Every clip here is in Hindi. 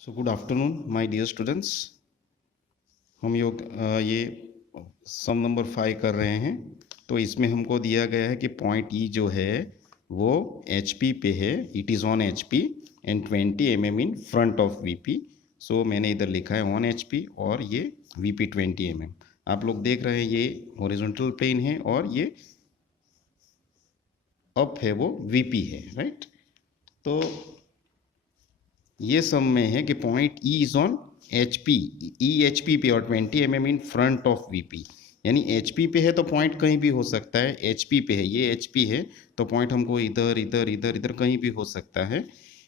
So good afternoon my dear students. हम ये सम नंबर 5 कर रहे हैं। तो इसमें हमको दिया गया है कि पॉइंट ई जो है वो एच पी पे है, it is on H P and 20 mm in front of V P. So मैंने इधर लिखा है ऑन एच पी और ये वी पी 20 mm। आप लोग देख रहे हैं ये हॉरिजॉन्टल प्लेन है और ये अप है वो वी पी है, राइट। तो ये सम में है कि point E is on H P, E H P पे और 20 mm in front of V P. यानी एच पी पे है तो पॉइंट कहीं भी हो सकता है, एच पी पे है, ये एच पी है तो पॉइंट हमको इधर इधर इधर इधर कहीं भी हो सकता है।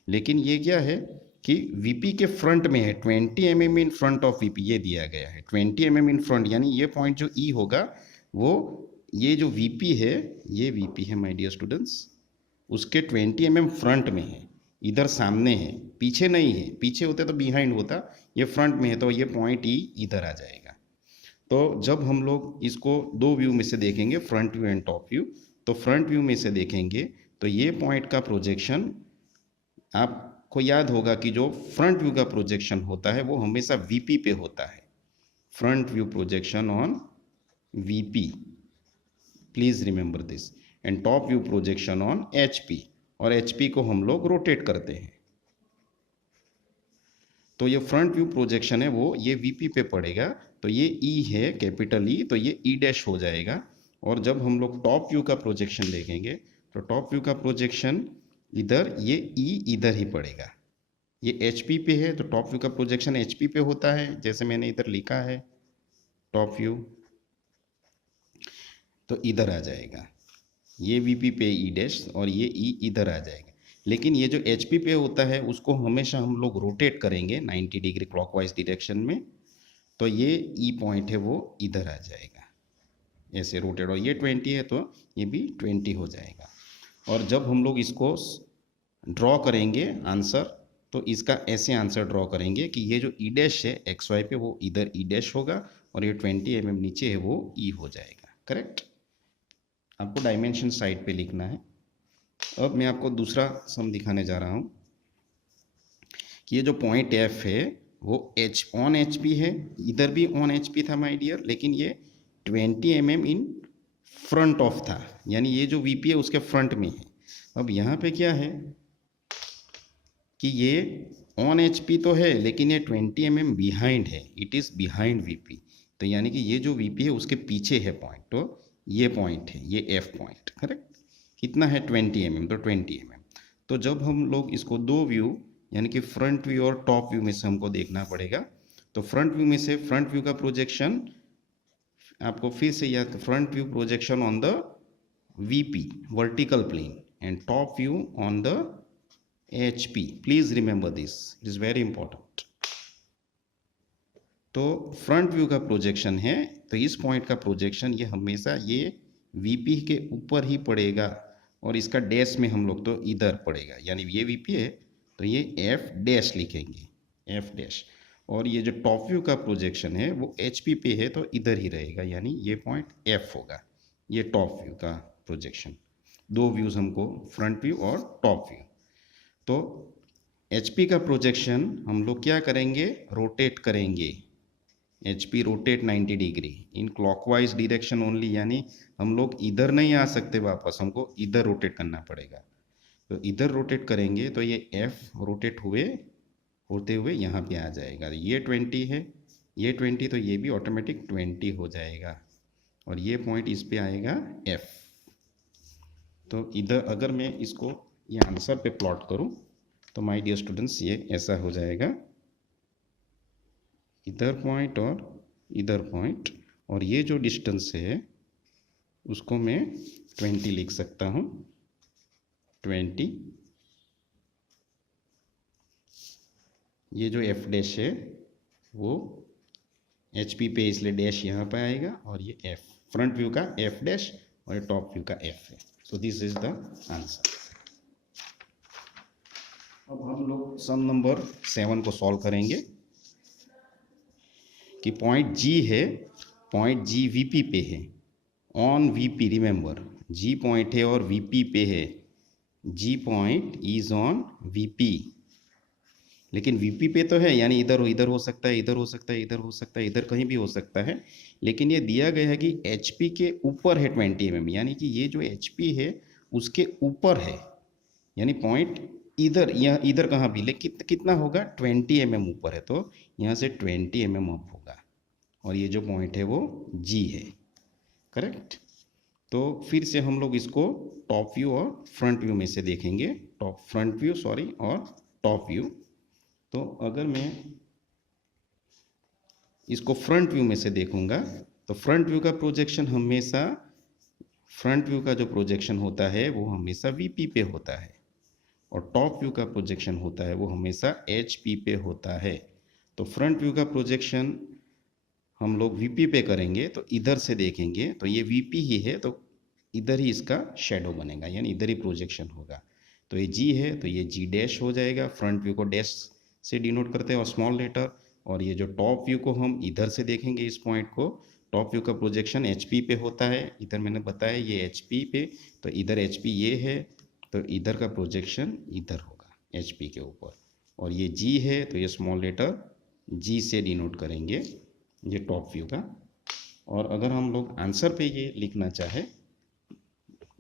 लेकिन ये क्या है कि वी पी के फ्रंट में है, 20 mm in front of V P, ये दिया गया है 20 mm इन फ्रंट। यानी ये पॉइंट जो ई होगा वो, ये जो वी पी है, ये वी पी है माई डियर स्टूडेंट्स, उसके 20 mm फ्रंट में है, इधर सामने है, पीछे नहीं है। पीछे होते तो बिहाइंड होता, ये फ्रंट में है तो ये पॉइंट ई इधर आ जाएगा। तो जब हम लोग इसको दो व्यू में से देखेंगे, front view and top view, तो फ्रंट व्यू में से देखेंगे तो ये पॉइंट का प्रोजेक्शन, आपको याद होगा कि जो फ्रंट व्यू का प्रोजेक्शन होता है वो हमेशा वीपी पे होता है। Front view projection on VP, please remember this. And top view projection on HP, और एचपी को हम लोग रोटेट करते हैं। तो ये फ्रंट व्यू प्रोजेक्शन है वो ये वीपी पे पड़ेगा, तो ये ई है कैपिटल ई, तो ये ई डैश हो जाएगा। और जब हम लोग टॉप व्यू का प्रोजेक्शन देखेंगे तो टॉप व्यू का प्रोजेक्शन इधर, ये ई इधर ही पड़ेगा। ये एच पी पे है तो टॉप व्यू का प्रोजेक्शन एच पी पे होता है, जैसे मैंने इधर लिखा है टॉप व्यू, तो इधर आ जाएगा। ये वी पी पे ई डैश और ये ई इधर आ जाएगा। लेकिन ये जो एच पी पे होता है उसको हमेशा हम लोग रोटेट करेंगे 90 डिग्री क्लॉकवाइज डायरेक्शन में, तो ये ई पॉइंट है वो इधर आ जाएगा, ऐसे रोटेट। और ये 20 है तो ये भी 20 हो जाएगा। और जब हम लोग इसको ड्रॉ करेंगे आंसर, तो इसका ऐसे आंसर ड्रॉ करेंगे कि ये जो ई डैश है एक्स वाई पे वो इधर ई डैश होगा और ये 20 mm नीचे है वो ई हो जाएगा, करेक्ट। आपको डायमेंशन साइड पे लिखना है। अब मैं आपको दूसरा सम दिखाने जा रहा हूँ कि ये जो पॉइंट एफ है वो एच ऑन एच पी है, इधर भी ऑन एच पी था माय डियर, लेकिन ये 20 mm इन फ्रंट ऑफ था, यानी ये जो वी पी है उसके फ्रंट में है। अब यहाँ पे क्या है कि ये ऑन एच पी तो है लेकिन ये 20 mm बिहाइंड है, it is behind V P. तो यानी कि ये जो वी पी है उसके पीछे है पॉइंट, तो ये पॉइंट है, ये एफ पॉइंट, करेक्ट। कितना है 20 mm, तो 20 mm। तो जब हम लोग इसको दो व्यू यानी कि फ्रंट व्यू और टॉप व्यू में से हमको देखना पड़ेगा, तो फ्रंट व्यू में से फ्रंट व्यू का प्रोजेक्शन आपको फिर से याद, front view projection on the VP vertical plane and top view on the HP, please remember this, it is very important. तो फ्रंट व्यू का प्रोजेक्शन है तो इस पॉइंट का प्रोजेक्शन ये हमेशा ये VP के ऊपर ही पड़ेगा, और इसका डैश में हम लोग तो इधर पड़ेगा, यानी ये VP है तो ये F डैश लिखेंगे, F डैश। और ये जो टॉप व्यू का प्रोजेक्शन है वो HP पे है तो इधर ही रहेगा, यानी ये पॉइंट F होगा। ये टॉप व्यू का प्रोजेक्शन, दो व्यूज हमको, फ्रंट व्यू और टॉप व्यू। तो HP का प्रोजेक्शन हम लोग क्या करेंगे, रोटेट करेंगे। HP rotate 90 degree in clockwise direction only, यानी हम लोग इधर नहीं आ सकते वापस, हमको इधर रोटेट करना पड़ेगा। तो इधर रोटेट करेंगे तो ये F रोटेट होते हुए यहाँ पे आ जाएगा। ये 20 है, ये 20, तो ये भी ऑटोमेटिक 20 हो जाएगा और ये पॉइंट इस पे आएगा F। तो इधर अगर मैं इसको ये आंसर पे प्लॉट करूँ तो माय डियर स्टूडेंट्स ये ऐसा हो जाएगा, इधर पॉइंट और इधर पॉइंट, और ये जो डिस्टेंस है उसको मैं 20 लिख सकता हूँ, 20। ये जो F डैश है वो HP पे इसलिए डैश यहाँ पे आएगा, और ये F फ्रंट व्यू का F डैश और ये टॉप व्यू का F है। सो दिस इज द आंसर। अब हम लोग सम नंबर 7 को सॉल्व करेंगे कि पॉइंट G है, पॉइंट G VP पे है, on VP, remember G point है और VP पे है, G point is on VP लेकिन वीपी पे तो है, यानी इधर इधर हो सकता है, इधर हो सकता है, इधर हो सकता है, इधर कहीं भी हो सकता है। लेकिन ये दिया गया है कि एचपी के ऊपर है 20 mm, यानी कि ये जो एचपी है उसके ऊपर है, यानी पॉइंट इधर, यहाँ इधर कहाँ भी, लेकिन कितना होगा 20 mm ऊपर है, तो यहाँ से 20 mm अप होगा, और ये जो पॉइंट है वो जी है। करेक्ट। तो फिर से हम लोग इसको टॉप व्यू और फ्रंट व्यू में से देखेंगे, फ्रंट व्यू सॉरी और टॉप व्यू। तो अगर मैं इसको फ्रंट व्यू में से देखूंगा तो फ्रंट व्यू का प्रोजेक्शन हमेशा, फ्रंट व्यू का जो प्रोजेक्शन होता है वो हमेशा वीपी पे होता है, और टॉप व्यू का प्रोजेक्शन होता है वो हमेशा एचपी पे होता है। तो फ्रंट व्यू का प्रोजेक्शन हम लोग वीपी पे करेंगे तो इधर से देखेंगे तो ये वीपी ही है, तो इधर ही इसका शेडो बनेगा, यानी इधर ही प्रोजेक्शन होगा। तो ये जी है तो ये जी डैश हो जाएगा, फ्रंट व्यू को डैश से डिनोट करते हैं और स्मॉल लेटर। और ये जो टॉप व्यू को हम इधर से देखेंगे, इस पॉइंट को, टॉप व्यू का प्रोजेक्शन एचपी पे होता है, इधर मैंने बताया ये एचपी पे, तो इधर एचपी ये है, तो इधर का प्रोजेक्शन इधर होगा एचपी के ऊपर। और ये जी है तो ये स्मॉल लेटर जी से डिनोट करेंगे, ये टॉप व्यू का। और अगर हम लोग आंसर पे ये लिखना चाहे,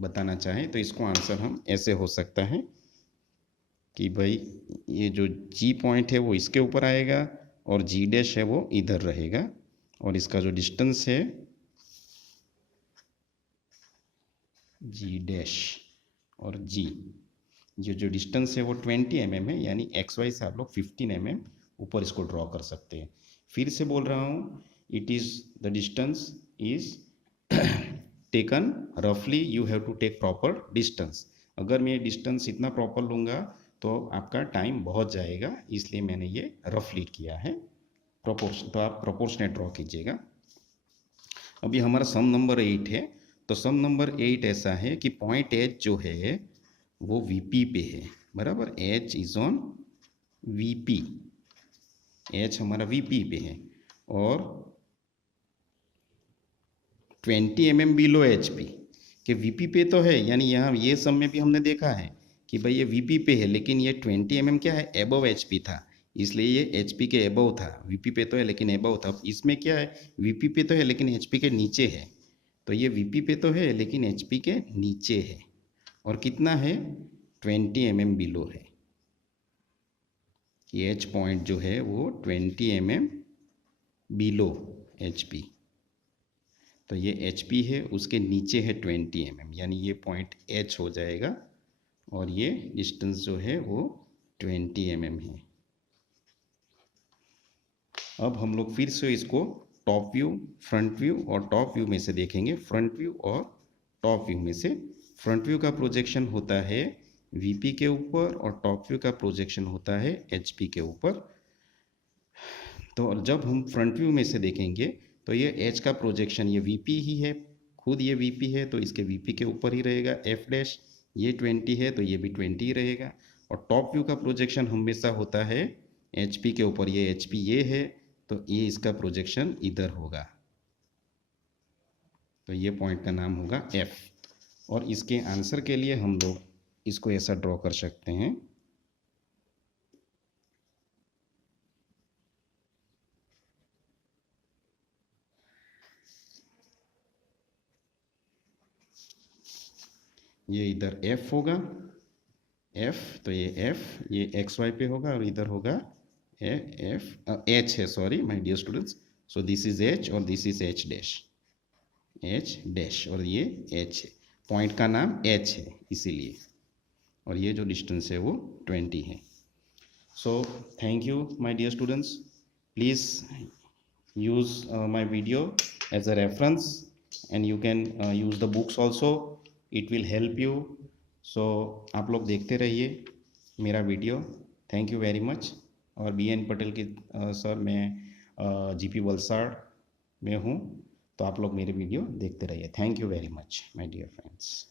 बताना चाहें, तो इसको आंसर हम ऐसे हो सकता है कि भाई ये जो जी पॉइंट है वो इसके ऊपर आएगा, और जी डैश है वो इधर रहेगा, और इसका जो डिस्टेंस है जी डैश और जी, ये जो डिस्टेंस है वो 20 mm है, यानी एक्स वाई से आप लोग 15 mm ऊपर इसको ड्रॉ कर सकते हैं। फिर से बोल रहा हूँ, it is the distance is taken रफली, you have to take proper distance. अगर मैं डिस्टेंस इतना प्रॉपर लूँगा तो आपका टाइम बहुत जाएगा, इसलिए मैंने ये रफली किया है। प्रोपोर्शन तो आप प्रोपोर्शनेट ड्रॉ कीजिएगा। अभी हमारा सम नंबर 8 है, तो सम नंबर 8 ऐसा है कि पॉइंट एच जो है वो वीपी पे है, बराबर, H is on VP, H हमारा वीपी पे है, और 20 mm बिलो एच पी के वीपी पे तो है, यानी यहाँ ये सब में भी हमने देखा है कि भाई ये वीपी पे है, लेकिन ये 20 mm क्या है, एबव एचपी था, इसलिए ये एचपी के एबव था। वीपी पे तो है लेकिन एबव था, इसमें क्या है, वीपी पे तो है लेकिन एचपी के नीचे है, तो ये वीपी पे तो है लेकिन एचपी के नीचे है, और कितना है 20 mm बिलो है। ये एच पॉइंट जो है वो 20 mm बिलो एचपी, तो ये एच पी है, उसके नीचे है 20 mm, यानी ये पॉइंट एच हो जाएगा, और ये डिस्टेंस जो है वो 20 mm है। अब हम लोग फिर से इसको टॉप व्यू, फ्रंट व्यू और टॉप व्यू में से देखेंगे। फ्रंट व्यू और टॉप व्यू में से फ्रंट व्यू का प्रोजेक्शन होता है वीपी के ऊपर, और टॉप व्यू का प्रोजेक्शन होता है एचपी के ऊपर। तो जब हम फ्रंट व्यू में से देखेंगे तो ये एच का प्रोजेक्शन ये वीपी ही है, खुद ये वीपी है तो इसके वीपी के ऊपर ही रहेगा, एफ डैश ये 20 है तो ये भी 20 ही रहेगा। और टॉप व्यू का प्रोजेक्शन हमेशा होता है एचपी के ऊपर, ये एचपी ये है तो ये इसका प्रोजेक्शन इधर होगा, तो ये पॉइंट का नाम होगा एफ। और इसके आंसर के लिए हम लोग इसको ऐसा ड्रॉ कर सकते हैं, ये इधर एफ होगा, एफ, तो ये एफ ये एक्स वाई पे होगा, और इधर होगा एफ एच है, sorry my dear students, so this is H और this is H dash, H dash, और ये एच है, पॉइंट का नाम एच है इसीलिए, और ये जो डिस्टेंस है वो 20 है। So thank you my dear students, please use my video as a reference, and you can use the books also, it will help you। so आप लोग देखते रहिए मेरा video, thank you very much. और बी एन पटेल की सर मैं जीपी वलसाड़ में हूँ, तो आप लोग मेरे वीडियो देखते रहिए। Thank you very much my dear friends.